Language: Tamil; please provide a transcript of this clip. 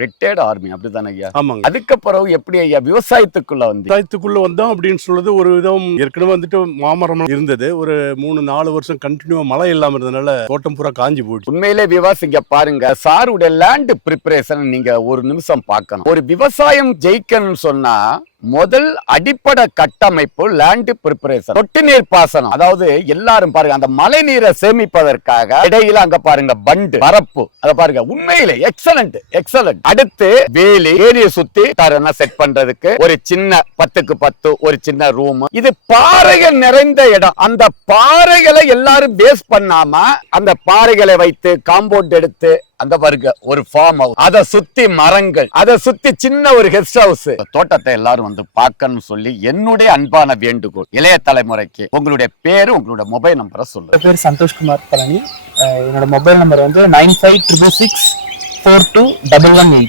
ரிட்டையர்ட் ஆர்மி அப்படிதானே ஐயா? ஆமாங்க. அதுக்கு பிறகு எப்படி ஐயா விவசாயத்துக்குள்ள வந்து விவசாயத்துக்குள்ள வந்தோம் அப்படின்னு சொல்றது ஒரு விதம் ஏற்கனவே வந்துட்டு மாமரம் இருந்தது. ஒரு மூணு நாலு வருஷம் கண்டினியூவா மழை இல்லாம இருந்ததுனால தோட்டம் பூரா காஞ்சி போயிடுச்சு. உண்மையிலே விவாஸ் இங்க பாருங்க சாருடைய லேண்ட் ப்ரிப்பரேஷன் நீங்க ஒரு நிமிஷம் பார்க்கணும். ஒரு விவசாயம் ஜெயிக்கணும்னு சொன்னா முதல் அடிப்படை கட்டமைப்பு லேண்ட் ப்ரிப்பரேஷன் தொட்டு நீர் பாசனம். அதாவது எல்லாரும் பாருங்க அந்த மழை நீரை சேமிப்பதற்காக இடையில அங்க பாருங்க பண்டு பரப்பு. அதை பாருங்க உண்மையிலே எக்ஸலண்ட் எக்ஸலண்ட் அடுத்து வேலி ஏரியை சுத்தி என்ன செட் பண்றதுக்கு ஒரு சின்ன பத்துக்கு பத்து ஒரு சின்ன ரூம் இது பாறைகள் நிறைந்த இடம். அந்த பாறைகளை எல்லாரும் வேஸ்ட் பண்ணாம அந்த பாறைகளை வைத்து காம்பவுண்ட் எடுத்து அந்த வருக ஒரு ஃபார்ம் ஹவுஸ் அதை சுத்தி மரங்கள் அதை சுத்தி சின்ன ஒரு கெஸ்ட் ஹவுஸ் தோட்டத்தை எல்லாரும் வந்து பார்க்கணும்னு சொல்லி என்னுடைய அன்பான வேண்டுகோள் இளைய தலைமுறைக்கு உங்களுடைய பேரு உங்களுடைய மொபைல் நம்பரை சொல்லுங்க. பேர் சந்தோஷ்குமார் பழனி. என்னோட மொபைல் நம்பர் வந்து nine five triple six four two double one eight